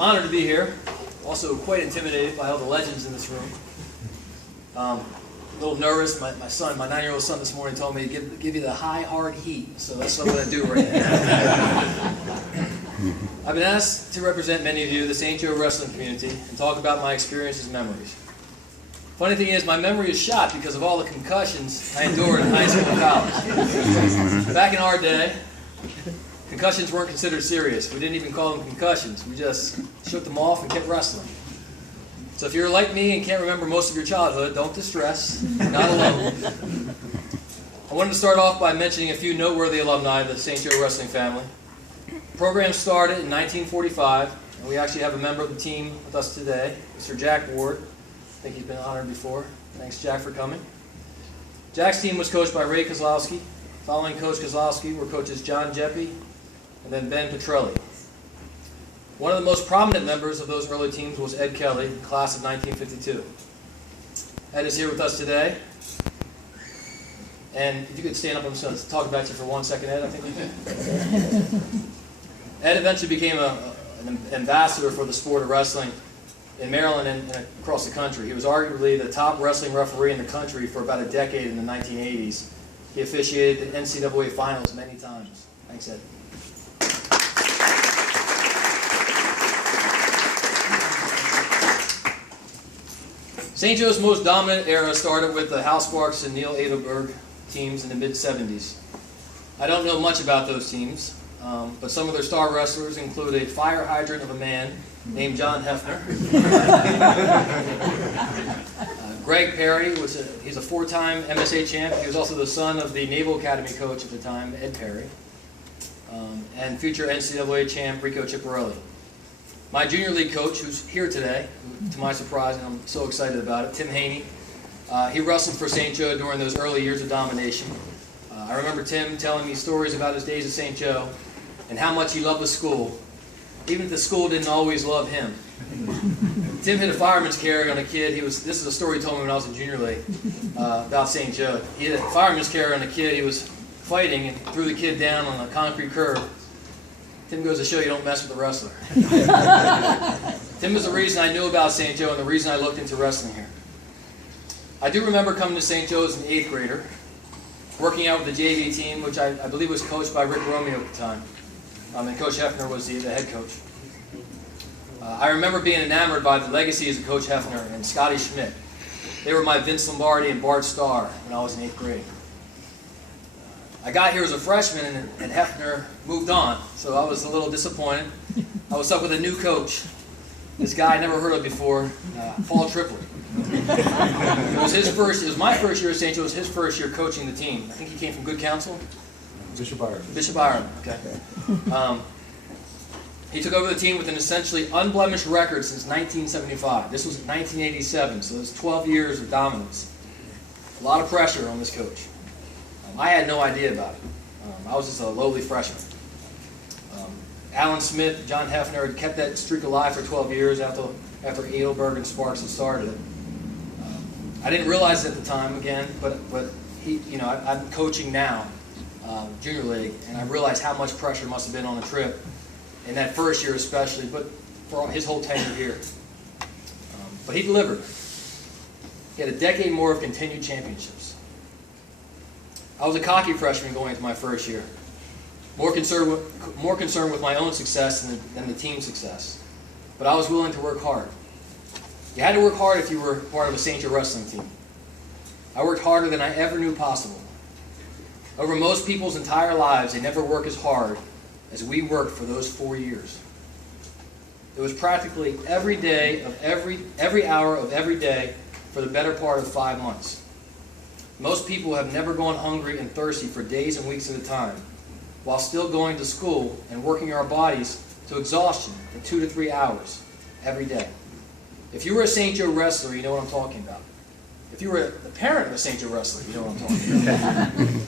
I'm honored to be here. Also quite intimidated by all the legends in this room. A little nervous. My son, my 9-year-old son this morning told me to give you the high, hard heat. So that's what I'm going to do right now. I've been asked to represent many of you, the St. Joe wrestling community, and talk about my experiences and memories. Funny thing is, my memory is shot because of all the concussions I endured in high school and college. Back in our day, concussions weren't considered serious. We didn't even call them concussions. We just shook them off and kept wrestling. So if you're like me and can't remember most of your childhood, don't distress. You're not alone. I wanted to start off by mentioning a few noteworthy alumni of the St. Joe wrestling family. The program started in 1945, and we actually have a member of the team with us today, Mr. Jack Ward. I think he's been honored before. Thanks, Jack, for coming. Jack's team was coached by Ray Kozlowski. Following Coach Kozlowski were coaches John Jeppe and then Ben Petrelli. One of the most prominent members of those early teams was Ed Kelly, class of 1952. Ed is here with us today. And if you could stand up, I'm just going to talk about you for 1 second, Ed, I think you can. Ed eventually became an ambassador for the sport of wrestling in Maryland and across the country. He was arguably the top wrestling referee in the country for about a decade in the 1980s. He officiated the NCAA finals many times. Thanks, Ed. St. Joe's most dominant era started with the Hal Sparks and Neil Adelberg teams in the mid-'70s. I don't know much about those teams, but some of their star wrestlers include a fire hydrant of a man named John Hefner. Greg Perry, he's a 4-time MSA champ. He was also the son of the Naval Academy coach at the time, Ed Perry, and future NCAA champ Rico Ciparelli. My junior league coach, who's here today, to my surprise, and I'm so excited about it, Tim Haney. He wrestled for St. Joe during those early years of domination. I remember Tim telling me stories about his days at St. Joe and how much he loved the school, even if the school didn't always love him. Tim hit a fireman's carry on a kid. This is a story he told me when I was in junior league about St. Joe. He hit a fireman's carry on a kid. He was fighting and threw the kid down on a concrete curb. Tim goes to show you don't mess with the wrestler. Tim was the reason I knew about St. Joe and the reason I looked into wrestling here. I do remember coming to St. Joe as an 8th grader, working out with the JV team, which I believe was coached by Rick Romeo at the time. And Coach Hefner was the head coach. I remember being enamored by the legacies of Coach Hefner and Scotty Schmidt. They were my Vince Lombardi and Bart Starr when I was in 8th grade. I got here as a freshman and Hefner moved on, so I was a little disappointed. I was stuck with a new coach. This guy I never heard of before, Paul Triplett. It was my first year at St. Joe. It was his first year coaching the team. I think he came from Good Counsel. Bishop Ireland. Bishop Ireland, okay. He took over the team with an essentially unblemished record since 1975. This was 1987, so it was 12 years of dominance. A lot of pressure on this coach. I had no idea about it. I was just a lowly freshman. Alan Smith, John Hefner had kept that streak alive for 12 years after Adelberg and Sparks had started it. I didn't realize it at the time, again, but I'm coaching now, junior league, and I realized how much pressure must have been on the trip in that first year especially, but for his whole tenure here. But he delivered. He had a decade more of continued championships. I was a cocky freshman going into my first year, more concerned with my own success than the team's success. But I was willing to work hard. You had to work hard if you were part of a St. Joe wrestling team. I worked harder than I ever knew possible. Over most people's entire lives, they never work as hard as we worked for those 4 years. It was practically every day of every hour of every day for the better part of 5 months. Most people have never gone hungry and thirsty for days and weeks at a time, while still going to school and working our bodies to exhaustion for 2 to 3 hours every day. If you were a St. Joe wrestler, you know what I'm talking about. If you were the parent of a St. Joe wrestler, you know what I'm talking about.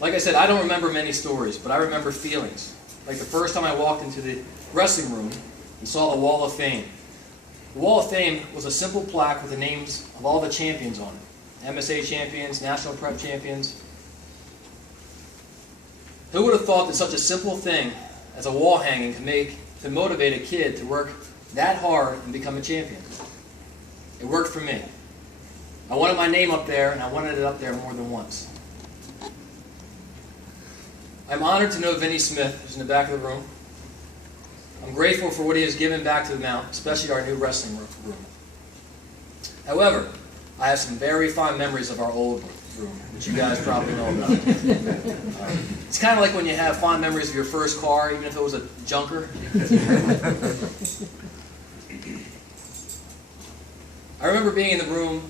Like I said, I don't remember many stories, but I remember feelings. Like the first time I walked into the wrestling room and saw the Wall of Fame. The Wall of Fame was a simple plaque with the names of all the champions on it. MSA champions, national prep champions. Who would have thought that such a simple thing as a wall hanging could make to motivate a kid to work that hard and become a champion. It worked for me. I wanted my name up there, and I wanted it up there more than once. I'm honored to know Vinny Smith, who's in the back of the room. I'm grateful for what he has given back to the Mount, especially our new wrestling room. However, I have some very fond memories of our old room, which you guys probably know about. It's kind of like when you have fond memories of your first car, even if it was a junker. I remember being in the room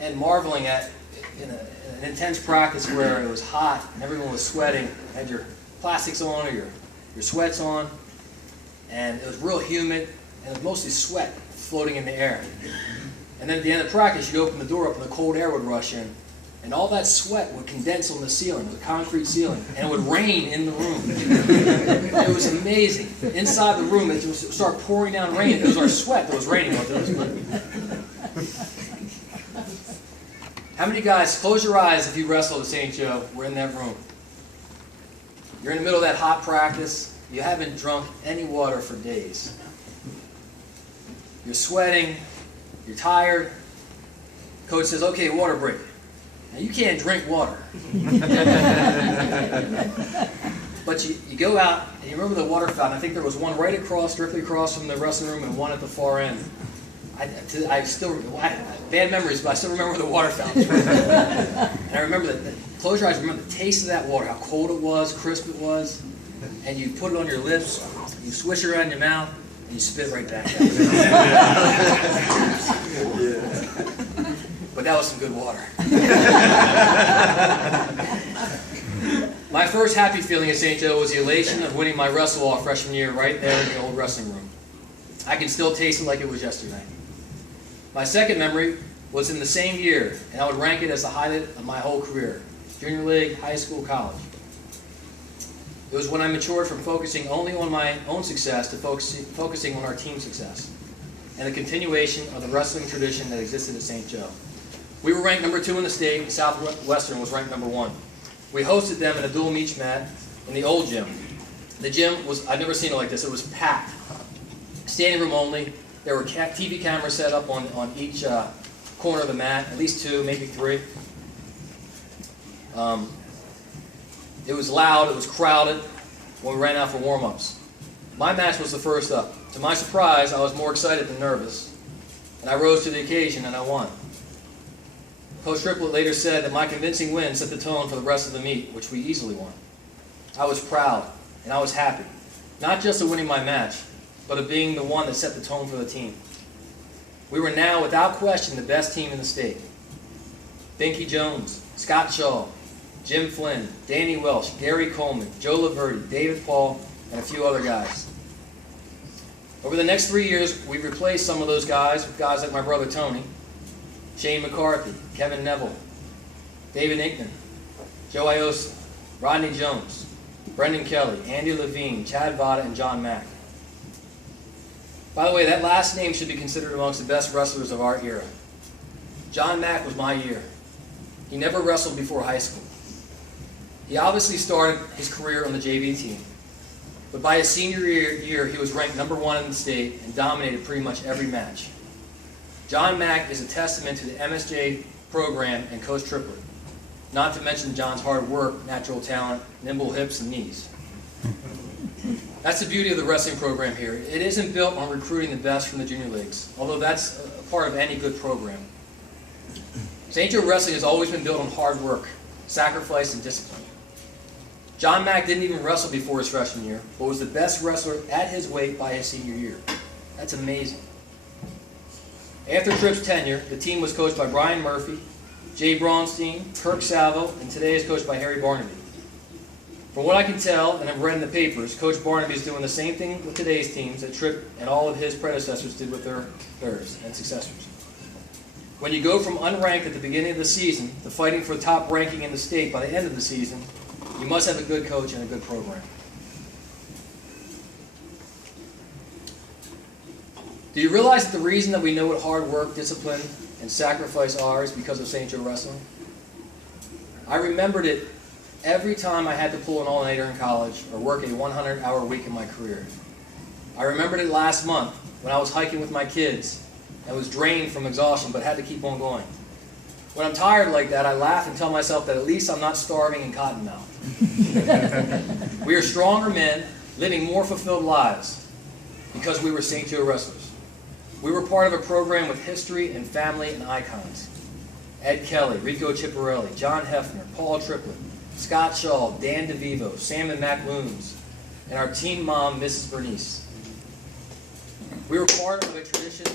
and marveling at an intense practice where it was hot and everyone was sweating. You had your plastics on or your sweats on, and it was real humid, and it was mostly sweat floating in the air. And then at the end of practice, you'd open the door up and the cold air would rush in, and all that sweat would condense on the ceiling, the concrete ceiling, and it would rain in the room. It was amazing. Inside the room, it would start pouring down rain. It was our sweat that was raining on us. How many guys, close your eyes if you wrestled at St. Joe, we're in that room. You're in the middle of that hot practice. You haven't drunk any water for days. You're sweating. You're tired. Coach says, okay, water break. Now you can't drink water. But you go out and you remember the water fountain. I think there was one right across, directly across from the wrestling room, and one at the far end. Bad memories, but I still remember the water fountain. And I remember that, close your eyes, remember the taste of that water, how cold it was, crisp it was, and you put it on your lips, you swish it around your mouth, and you spit right back out. But that was some good water. My first happy feeling at St. Joe was the elation of winning my wrestle-off freshman year right there in the old wrestling room. I can still taste it like it was yesterday. My second memory was in the same year, and I would rank it as the highlight of my whole career. Junior league, high school, college. It was when I matured from focusing only on my own success to focusing on our team's success, and the continuation of the wrestling tradition that existed at St. Joe. We were ranked number 2 in the state, and Southwestern was ranked number 1. We hosted them in a dual meet mat in the old gym. The gym was, I've never seen it like this, it was packed. Standing room only. There were TV cameras set up on each corner of the mat, at least 2, maybe 3. It was loud, it was crowded when we ran out for warm-ups. My match was the first up. To my surprise, I was more excited than nervous, and I rose to the occasion and I won. Coach Triplett later said that my convincing win set the tone for the rest of the meet, which we easily won. I was proud, and I was happy, not just of winning my match, but of being the one that set the tone for the team. We were now, without question, the best team in the state. Binky Jones, Scott Shaw, Jim Flynn, Danny Welsh, Gary Coleman, Joe Laverty, David Paul, and a few other guys. Over the next 3 years, we replaced some of those guys with guys like my brother Tony, Shane McCarthy, Kevin Neville, David Inkman, Joe Iosa, Rodney Jones, Brendan Kelly, Andy Levine, Chad Vada, and John Mack. By the way, that last name should be considered amongst the best wrestlers of our era. John Mack was my year. He never wrestled before high school. He obviously started his career on the JV team, but by his senior year he was ranked number 1 in the state and dominated pretty much every match. John Mack is a testament to the MSJ program and Coach Triplett, not to mention John's hard work, natural talent, nimble hips and knees. That's the beauty of the wrestling program here. It isn't built on recruiting the best from the junior leagues, although that's a part of any good program. St. Joe Wrestling has always been built on hard work, sacrifice, and discipline. John Mack didn't even wrestle before his freshman year, but was the best wrestler at his weight by his senior year. That's amazing. After Tripp's tenure, the team was coached by Brian Murphy, Jay Braunstein, Kirk Salvo, and today is coached by Harry Barnaby. From what I can tell, and I've read in the papers, Coach Barnaby is doing the same thing with today's teams that Tripp and all of his predecessors did with theirs and successors. When you go from unranked at the beginning of the season to fighting for top ranking in the state by the end of the season, you must have a good coach and a good program. Do you realize that the reason that we know what hard work, discipline, and sacrifice are is because of St. Joe Wrestling? I remembered it every time I had to pull an all-nighter in college or work a 100-hour week in my career. I remembered it last month when I was hiking with my kids and was drained from exhaustion but had to keep on going. When I'm tired like that, I laugh and tell myself that at least I'm not starving in Cottonmouth. We are stronger men, living more fulfilled lives because we were St. Joe wrestlers. We were part of a program with history and family and icons. Ed Kelly, Rico Ciparelli, John Hefner, Paul Triplett, Scott Shaw, Dan DeVivo, Sam and Mac Loons, and our team mom, Mrs. Bernice. We were part of a tradition.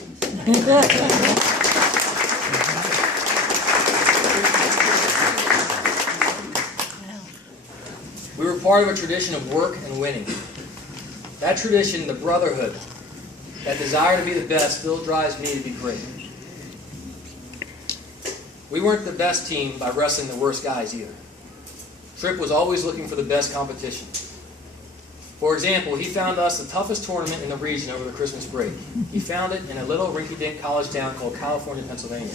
We were part of a tradition of work and winning. That tradition, the brotherhood, that desire to be the best, still drives me to be great. We weren't the best team by wrestling the worst guys either. Tripp was always looking for the best competition. For example, he found us the toughest tournament in the region over the Christmas break. He found it in a little rinky-dink college town called California, Pennsylvania.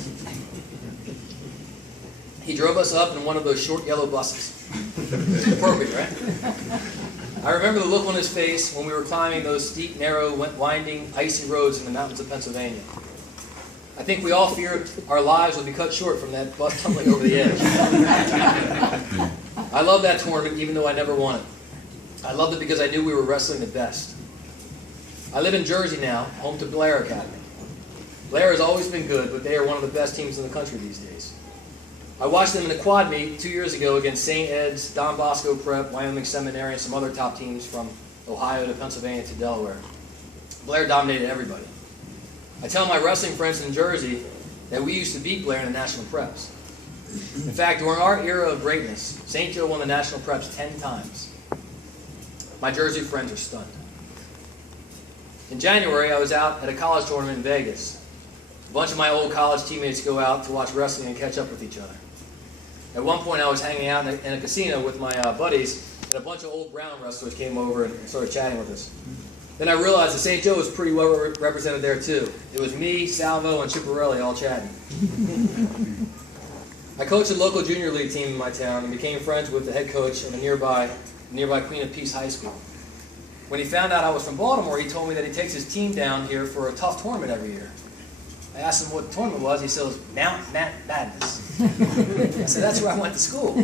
He drove us up in one of those short yellow buses. Appropriate, right? I remember the look on his face when we were climbing those steep, narrow, winding, icy roads in the mountains of Pennsylvania. I think we all feared our lives would be cut short from that bus tumbling over the edge. I love that tournament even though I never won it. I loved it because I knew we were wrestling the best. I live in Jersey now, home to Blair Academy. Blair has always been good, but they are one of the best teams in the country these days. I watched them in a quad meet 2 years ago against St. Ed's, Don Bosco Prep, Wyoming Seminary, and some other top teams from Ohio to Pennsylvania to Delaware. Blair dominated everybody. I tell my wrestling friends in Jersey that we used to beat Blair in the national preps. In fact, during our era of greatness, St. Joe won the national preps 10 times. My Jersey friends are stunned. In January, I was out at a college tournament in Vegas. A bunch of my old college teammates go out to watch wrestling and catch up with each other. At one point, I was hanging out in a casino with my buddies, and a bunch of old Brown wrestlers came over and started chatting with us. Then I realized that St. Joe was pretty well represented there too. It was me, Salvo, and Ciparelli all chatting. I coached a local junior league team in my town and became friends with the head coach of a nearby Queen of Peace High School. When he found out I was from Baltimore, he told me that he takes his team down here for a tough tournament every year. I asked him what the tournament was. He said it was Mount Madness. I said, that's where I went to school.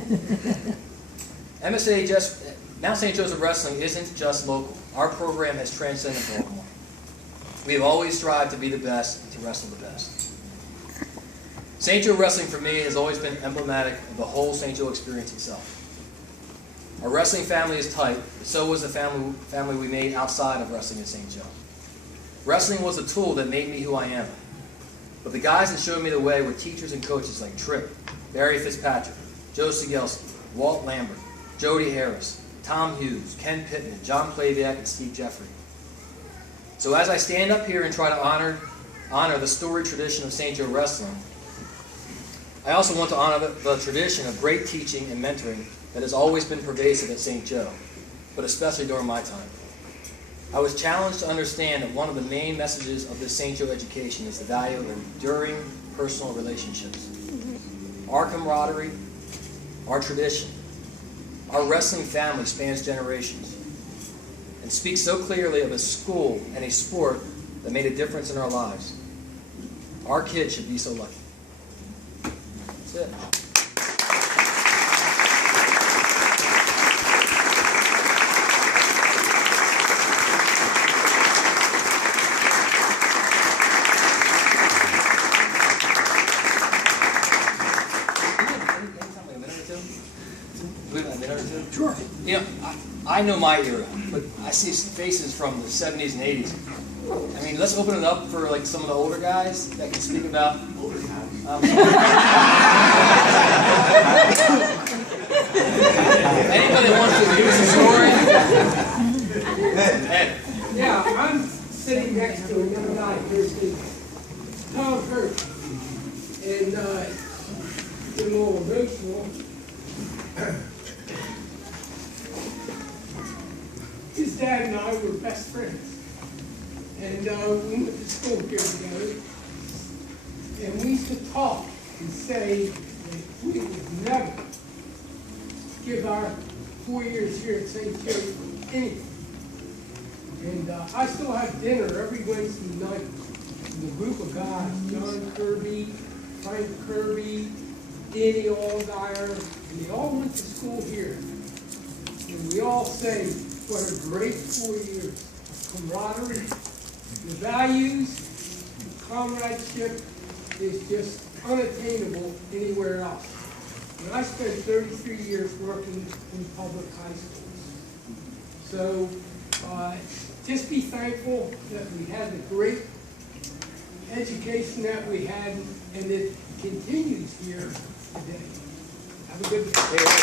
Mount St. Joseph Wrestling isn't just local. Our program has transcended Baltimore. We have always strived to be the best and to wrestle the best. St. Joe Wrestling for me has always been emblematic of the whole St. Joe experience itself. Our wrestling family is tight, but so was the family we made outside of wrestling at St. Joe. Wrestling was a tool that made me who I am. But the guys that showed me the way were teachers and coaches like Tripp, Barry Fitzpatrick, Joe Sigelski, Walt Lambert, Jody Harris, Tom Hughes, Ken Pittman, John Plaviak, and Steve Jeffrey. So as I stand up here and try to honor the storied tradition of St. Joe Wrestling, I also want to honor the tradition of great teaching and mentoring that has always been pervasive at St. Joe, but especially during my time. I was challenged to understand that one of the main messages of this St. Joe education is the value of enduring personal relationships. Our camaraderie, our tradition, our wrestling family spans generations and speaks so clearly of a school and a sport that made a difference in our lives. Our kids should be so lucky. That's it. Sure. You know, I know my era, but I see faces from the 70s and 80s. I mean, let's open it up for like some of the older guys that can speak about. Anybody wants to use a story? Ed. Yeah, I'm sitting next to a young guy here, Tom Khris, and getting a little emotional. His dad and I were best friends, and we went to school here together, and we used to talk and say that we would never give our 4 years here at St. Joe for anything. And I still have dinner every Wednesday night with a group of guys, John Kirby, Frank Kirby, Danny Allgaier, and they all went to school here. And we all say, what a great 4 years. Camaraderie, the values, the comradeship is just unattainable anywhere else. And I spent 33 years working in public high schools. So just be thankful that we had the great education that we had and it continues here today. Have a good day.